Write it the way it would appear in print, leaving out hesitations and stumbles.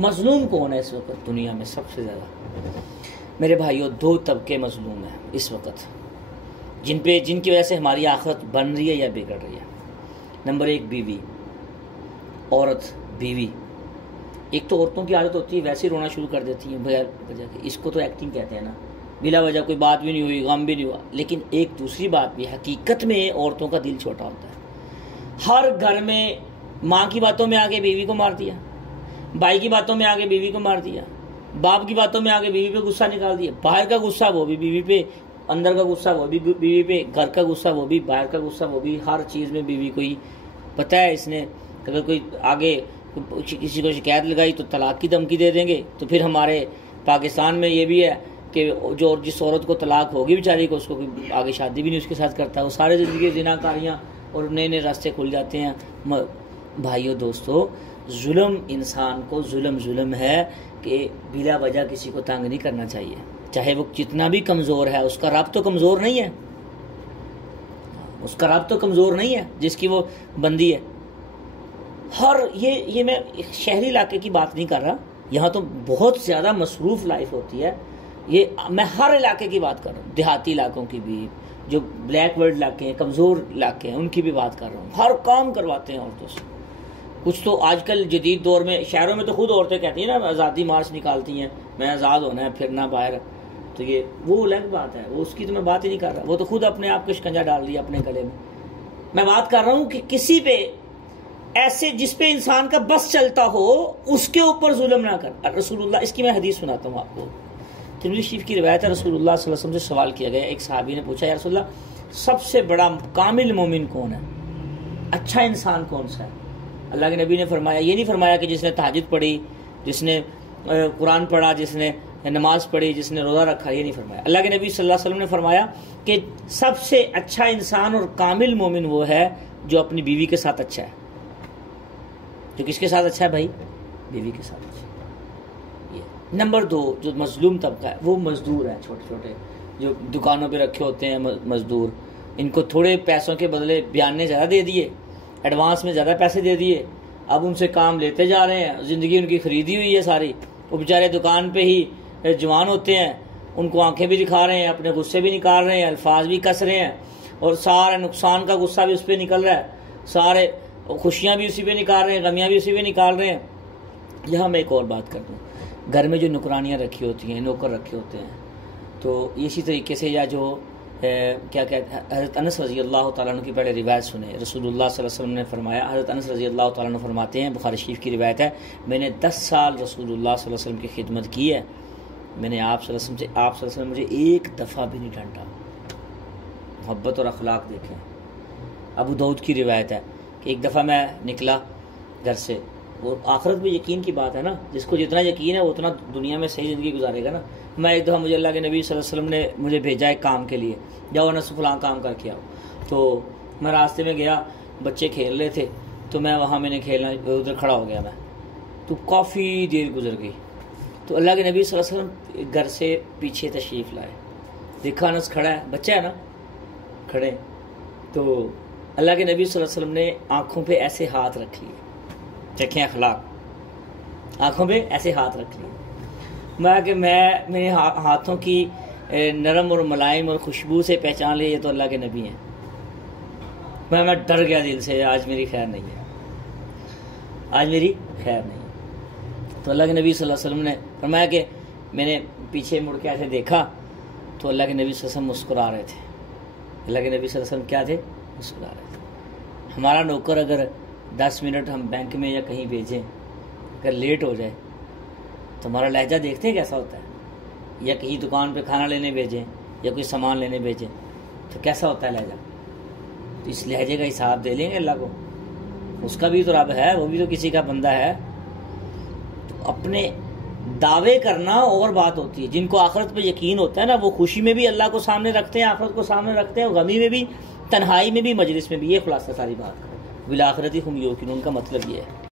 مظلوم کون ہے اس وقت دنیا میں سب سے زیادہ؟ میرے بھائیوں، دو طبقے مظلوم ہیں اس وقت، جن کی وجہ سے ہماری آخرت بن رہی ہے یا بگڑ رہی ہے۔ نمبر ایک، بیوی، عورت، بیوی۔ ایک تو عورتوں کی عادت ہوتی ہے ویسے ہی رونا شروع کر دیتی ہیں بغیر وجہ کے، اس کو تو ایکٹنگ کہتے ہیں نا، بلا وجہ کوئی بات بھی نہیں ہوئی، غم بھی نہیں ہوا۔ لیکن ایک دوسری بات بھی، حقیقت میں عورتوں کا دل چھوٹا ہوتا ہے۔ ہر گھر میں ماں کی باتوں میں آگے بیوی کو مار دیا، بھائی کی باتوں میں آگے بیوی کو مار دیا، باپ کی باتوں میں آگے بیوی پہ غصہ نکال دیا، باہر کا غصہ وہ بھی بیوی پہ، اندر کا غصہ وہ بھی بیوی پہ، گھر کا غصہ وہ بھی، باہر کا غصہ وہ بھی، ہر چیز میں بیوی کو ہی پتہ ہے۔ اس نے اگر کوئی آگے کسی کو شکایت لگائی تو طلاق کی دھمکی دے دیں گے۔ تو پھر ہمارے پاکستان میں یہ بھی ہے کہ جس عورت کو طلاق ہوگی بیچاری کو، اس کو کوئی آگے شادی بھی نہیں اس کے ساتھ کرتا، وہ سارے زندگی زنا کاریاں اور نئے نئے راستے کھل جاتے ہیں۔ بھائیو دوستو، ظلم انسان کو ظلم ہے کہ بلا وجہ کسی کو تنگ نہیں کرنا چاہیے، چاہے وہ جتنا بھی کمزور ہے، اس کا رب تو کمزور نہیں ہے، اس کا رب تو کمزور نہیں ہے جس کی وہ بندی ہے۔ یہ میں شہری علاقے کی بات نہیں کر رہا، یہاں تو بہت زیادہ مصروف لائف ہوتی ہے، یہ میں ہر علاقے کی بات کر رہا ہوں، دیہاتی علاقوں کی بھی، جو بلیک ورلڈ علاقے ہیں، کمزور علاقے ہیں، ان کی بھی بات کر رہا ہوں۔ ہر کام کرواتے ہیں عورتوں سے۔ کچھ تو آج کل جدید دور میں شہروں میں تو خود عورتیں کہتی ہیں نا، آزادی مارچ نکالتی ہیں، میں آزاد ہونا ہے، پھرنا باہر، تو یہ وہ الگ بات ہے، وہ اس کی تو میں بات ہی نہیں کر رہا، وہ تو خود اپنے آپ کو شکنجہ ڈال دیا اپنے گلے میں۔ میں بات کر رہا ہوں کہ کسی پہ ایسے جس پہ انسان کا بس چلتا ہو اس کے اوپر ظلم نہ کر۔ رسول اللہ، اس کی میں حدیث سناتا ہوں آپ کو، ترمذی شریف کی روایت ہے، رسول اللہ صلی اللہ علیہ وسلم سے سوال کیا گیا، ایک صحابی نے پوچھا، یا رسول اللہ سب سے بڑا کامل مومن کون ہے، اچھا انسان کون سا ہے؟ اللہ کے نبی نے فرمایا، یہ نہیں فرمایا کہ جس نے تہجد پڑھی، جس نے قرآن پڑھا، جس نے نماز پڑھی، جس نے روزہ رکھا، یہ نہیں فرمایا۔ اللہ کے نبی صلی اللہ علیہ وسلم نے فرمایا کہ سب سے اچھا انسان اور کامل مومن وہ ہے جو اپنی بیوی کے ساتھ اچھا ہے۔ جو کس کے ساتھ اچھا ہے بھائی؟ بیوی کے ساتھ اچھا ہے۔ یہ نمبر دو، جو مظلوم طبقہ ہے وہ مزدور ہیں، چھوٹے چھوٹے جو دکانوں پہ رکھے ہوتے ہیں مزدور، ان کو تھوڑے پیسوں کے بدلے بیان نے زیادہ دے دیے، ایڈوانس میں زیادہ پیسے دے دیے، اب ان سے کام لیتے جا رہے ہیں، زندگی ان کی خریدی ہوئی ہے ساری، وہ بیچارے دکان پہ ہی جوان ہوتے ہیں، ان کو آنکھیں بھی دکھا رہے ہیں، اپنے غصے بھی نکال رہے ہیں، الفاظ بھی کس رہے ہیں، اور سارا نقصان کا غصہ بھی اس پہ نکل رہا ہے، سارے خوشیاں بھی اسی پہ نکال رہے ہیں، غمیاں بھی اسی پہ نکال رہے ہیں۔ یہاں میں ایک اور بات کر دوں، گھر میں جو نوکرانیاں رکھی ہوتی ہیں، نوکر رکھے ہوتے ہیں، تو اسی طریقے سے یا جو کیا کہتے ہیں، حضرت انس رضی اللہ تعالیٰ عنہ کی پہلے روایت سنیں، رسول اللہ صلی اللہ علیہ وسلم نے فرمایا، حضرت انس رضی اللہ تعالیٰ عنہ فرماتے ہیں، بخاری شریف کی روایت ہے، میں نے 10 سال رسول اللہ صلی اللہ علیہ وسلم کی خدمت کی ہے، میں نے آپ صلی اللہ علیہ وسلم مجھے ایک دفعہ بھی نہیں ڈانٹا۔ محبت اور اخلاق دیکھیں۔ ابو داؤد کی روایت ہے کہ ایک دفعہ میں نکلا گھر سے، وہ آخرت میں یقین کی بات ہے نا، جس کو جتنا یقین ہے وہ اتنا دنیا میں صحیح زندگی گزارے گا نا۔ میں ایک دفعہ، مجھے اللہ کے نبی صلی اللہ علیہ وسلم نے مجھے بھیجا ایک کام کے لیے، جاؤ انس فلاں کام کر کے آؤ، تو میں راستے میں گیا، بچے کھیل رہے تھے، تو میں نے کھیلنا، ادھر کھڑا ہو گیا میں، تو کافی دیر گزر گئی، تو اللہ کے نبی صلی اللہ علیہ وسلم گھر سے پیچھے تشریف لائے، دیکھا انس کھڑا ہے، بچہ ہے نا کھڑے، تو اللہ کے نبی صلی اللہ علیہ وسلم نے آنکھوں پہ ایسے ہاتھ رکھ لیے، دیکھیں اخلاق، آنکھوں پہ ایسے ہاتھ رکھ لیے، میرے ہاتھوں کی نرم اور ملائم اور خوشبو سے پہچان لے یہ تو اللہ کے نبی ہیں۔ میں ڈر گیا دل سے، آج میری خیر نہیں ہے، آج میری خیر نہیں ہے۔ تو اللہ کے نبی صلی اللہ علیہ وسلم نے فرمایا کہ میں نے پیچھے مڑ کے ایسے دیکھا تو اللہ کے نبی صلی اللہ علیہ وسلم مسکرا رہے تھے، اللہ کے نبی صلی اللہ علیہ وسلم کیا تھے؟ مسکرا رہے تھے۔ ہمارا نوکر اگر 10 منٹ ہم بینک میں یا کہیں بھیجیں، اگر لیٹ ہو جائے تو ہمارا لہجہ دیکھتے ہیں کیسا ہوتا ہے، یا کہیں دکان پہ کھانا لینے بھیجیں یا کوئی سامان لینے بھیجیں تو کیسا ہوتا ہے لہجہ؟ تو اس لہجے کا حساب دے لیں گے اللہ کو، اس کا بھی تو رب ہے، وہ بھی تو کسی کا بندہ ہے۔ تو اپنے دعوے کرنا اور بات ہوتی ہے، جن کو آخرت پہ یقین ہوتا ہے نا، وہ خوشی میں بھی اللہ کو سامنے رکھتے ہیں، آخرت کو سامنے رکھتے ہیں، اور غمی میں بھی، تنہائی میں بھی، مجلس میں بھی۔ یہ خلاصہ ساری بات، بالآخرت ہم یوقنون کا مطلب یہ ہے۔